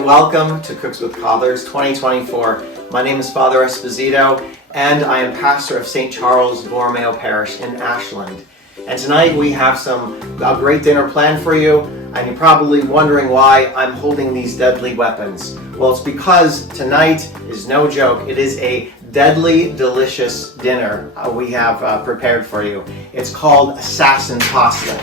and welcome to Cooks with Fathers 2024. My name is Father Esposito, and I am pastor of St. Charles Borromeo Parish in Ashland. And tonight we have a great dinner planned for you, and you're probably wondering why I'm holding these deadly weapons. Well, it's because tonight is no joke. It is a deadly, delicious dinner we have prepared for you. It's called assassin pasta.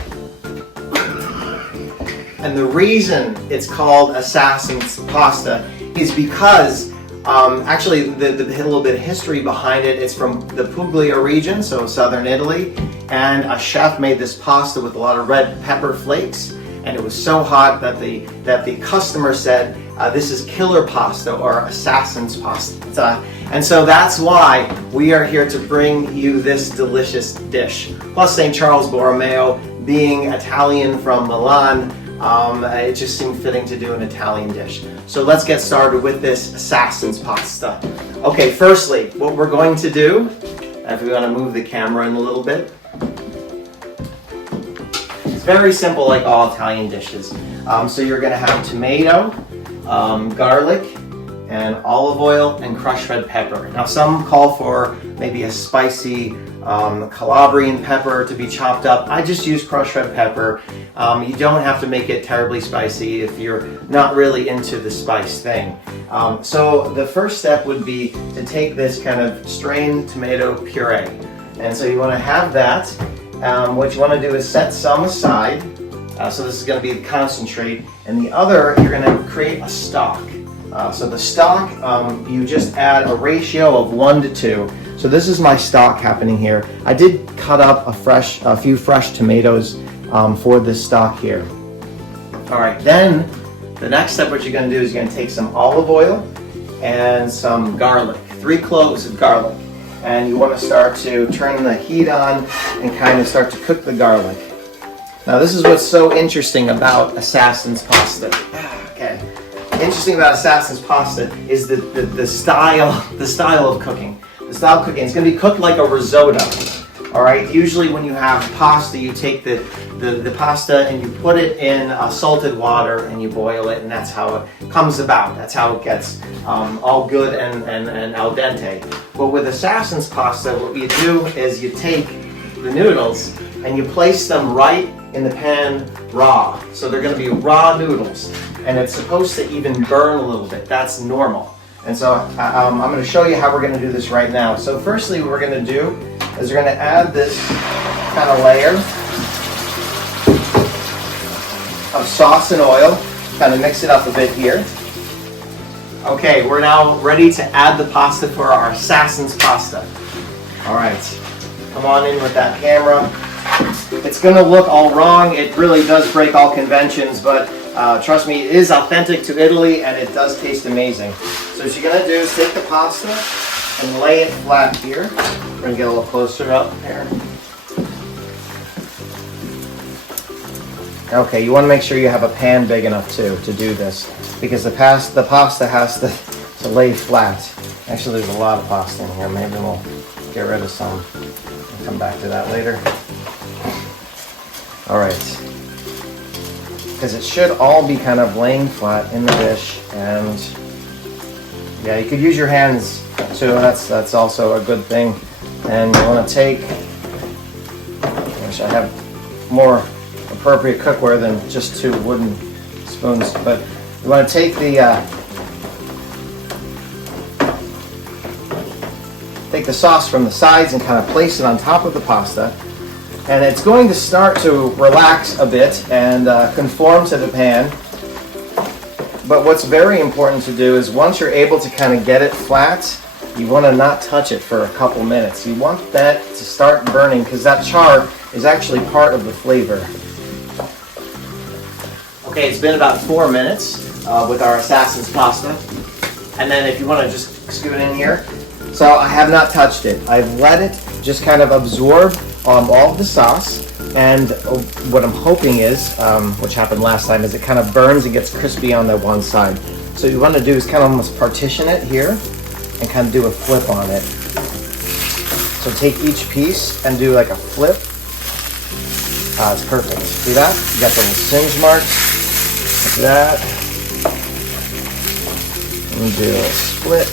And the reason it's called assassin's pasta is because, actually, the little bit of history behind it, it's from the Puglia region, so southern Italy, and a chef made this pasta with a lot of red pepper flakes, and it was so hot that the customer said, this is killer pasta or assassin's pasta. And so that's why we are here to bring you this delicious dish. Plus, St. Charles Borromeo, being Italian from Milan, it just seemed fitting to do an Italian dish. So let's get started with this assassin's pasta. Okay, firstly, what we're going to do, if we want to move the camera in a little bit, it's very simple like all Italian dishes. So you're going to have tomato, garlic, and olive oil, and crushed red pepper. Now some call for maybe a spicy Calabrian pepper to be chopped up. I just use crushed red pepper. You don't have to make it terribly spicy if you're not really into the spice thing. So the first step would be to take this kind of strained tomato puree. And so you want to have that. What you want to do is set some aside. So this is going to be the concentrate. And the other, you're going to create a stock. So the stock, you just add a ratio of 1 to 2. So this is my stock happening here. I did cut up a few fresh tomatoes for this stock here. All right, then the next step, what you're going to do is you're going to take some olive oil and some garlic, 3 cloves of garlic. And you want to start to turn the heat on and kind of start to cook the garlic. Now this is what's so interesting about assassin's pasta. Okay. Interesting about assassin's pasta is the style of cooking. The style of cooking, it's going to be cooked like a risotto. All right. Usually, when you have pasta, you take the pasta and you put it in salted water and you boil it, and that's how it comes about. That's how it gets all good and al dente. But with assassin's pasta, what you do is you take the noodles and you place them right in the pan raw. So they're going to be raw noodles, and it's supposed to even burn a little bit. That's normal. And so I'm going to show you how we're going to do this right now. So firstly, what we're going to do is we're going to add this kind of layer of sauce and oil, kind of mix it up a bit here. Okay, we're now ready to add the pasta for our assassin's pasta. All right, come on in with that camera. It's going to look all wrong. It really does break all conventions, but trust me, it is authentic to Italy and it does taste amazing. So what you're going to do is take the pasta and lay it flat here. We're going to get a little closer up here. Okay, you want to make sure you have a pan big enough to do this, because the pasta has to lay flat. Actually, there's a lot of pasta in here. Maybe we'll get rid of some. We'll come back to that later. All right. Because it should all be kind of laying flat in the dish, and yeah, you could use your hands too. That's also a good thing. And you want to take, I wish I have more appropriate cookware than just 2 wooden spoons, but you want to take the sauce from the sides and kind of place it on top of the pasta. And it's going to start to relax a bit and conform to the pan. But what's very important to do is once you're able to kind of get it flat, you want to not touch it for a couple minutes. You want that to start burning, because that char is actually part of the flavor. Okay, it's been about 4 minutes with our assassin's pasta. And then if you want to just scoot in here. So I have not touched it. I've let it just kind of absorb all of the sauce, and what I'm hoping is, which happened last time, is it kind of burns and gets crispy on the one side. So what you want to do is kind of almost partition it here and kind of do a flip on it. So take each piece and do like a flip. It's perfect. See that? You got the little singe marks. Like that. and do a split.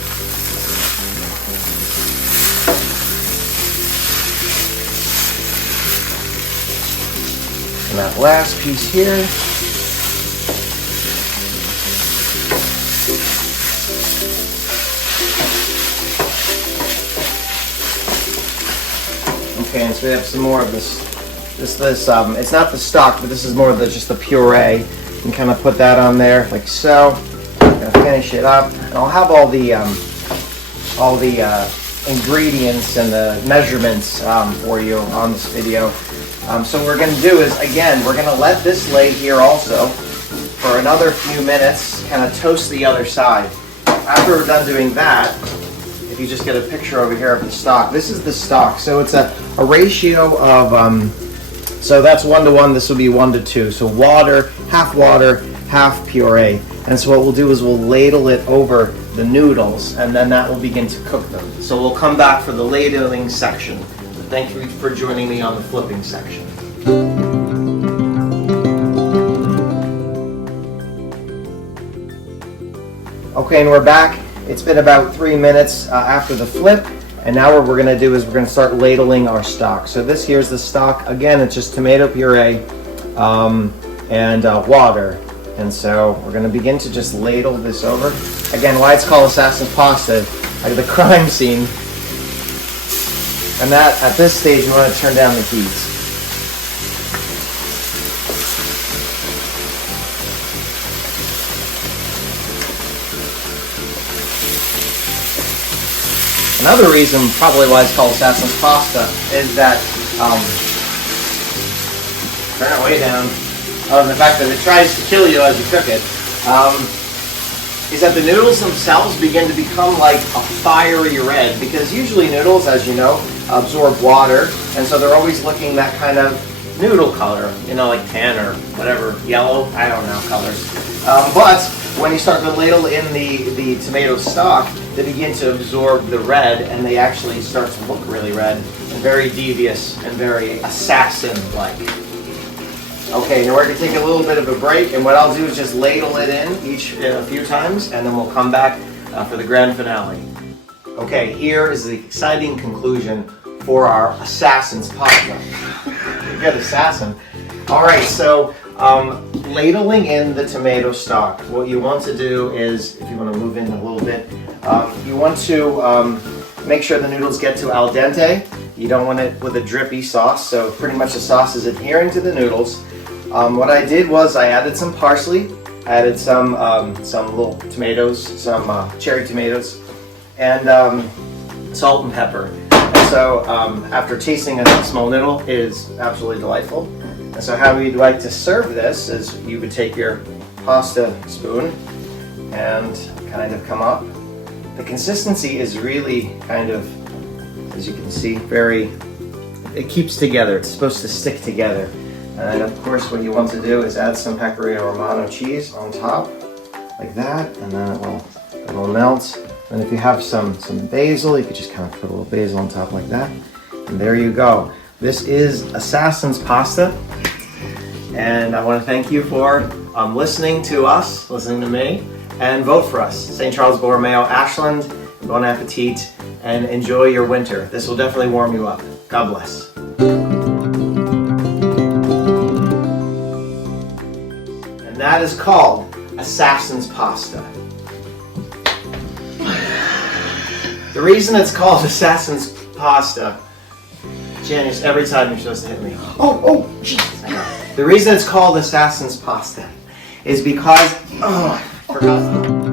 And that last piece here. Okay, and so we have some more of this. It's not the stock, but this is more of just the puree. You can kind of put that on there like so. I'm gonna finish it up, and I'll have all the ingredients and the measurements for you on this video. So what we're gonna do is, again, we're gonna let this lay here also for another few minutes, kind of toast the other side. After we're done doing that, if you just get a picture over here of the stock, this is the stock. So it's a ratio of, so that's 1 to 1, this will be 1 to 2. So water, half puree. And so what we'll do is we'll ladle it over the noodles, and then that will begin to cook them. So we'll come back for the ladling section. But thank you for joining me on the flipping section. Okay, and we're back. It's been about 3 minutes after the flip, and now what we're going to do is we're going to start ladling our stock. So this here's the stock. Again, it's just tomato puree and water. And so we're going to begin to just ladle this over. Again, why it's called assassin's pasta, like the crime scene. And that, at this stage, you want to turn down the heat. Another reason, probably why it's called assassin's pasta, is that, turn it way down, the fact that it tries to kill you as you cook it, is that the noodles themselves begin to become like a fiery red, because usually noodles, as you know, absorb water, and so they're always looking that kind of noodle color, you know, like tan or whatever, yellow, I don't know colors. But when you start to ladle in the tomato stock, they begin to absorb the red, and they actually start to look really red and very devious and very assassin-like. Okay, now we're going to take a little bit of a break, and what I'll do is just ladle it in a few times, and then we'll come back for the grand finale. Okay, here is the exciting conclusion for our assassin's pasta. Good assassin. All right, so ladling in the tomato stock. What you want to do is, if you want to move in a little bit, you want to make sure the noodles get to al dente. You don't want it with a drippy sauce, so pretty much the sauce is adhering to the noodles. What I did was I added some parsley, I added some little tomatoes, some cherry tomatoes, and salt and pepper. And so after tasting a small noodle, it is absolutely delightful. And so how we'd like to serve this is you would take your pasta spoon and kind of come up. The consistency is really kind of, as you can see, it keeps together. It's supposed to stick together. And of course what you want to do is add some Pecorino Romano cheese on top, like that, and then it will melt. And if you have some basil, you could just kind of put a little basil on top like that. And there you go. This is assassin's pasta. And I want to thank you for listening to us, listening to me, and vote for us. St. Charles Borromeo, Ashland, bon appetit, and enjoy your winter. This will definitely warm you up. God bless. And that is called assassin's pasta. The reason it's called assassin's pasta, Janice, every time you're supposed to hit me. Oh, Jesus. The reason it's called assassin's pasta is because, I forgot.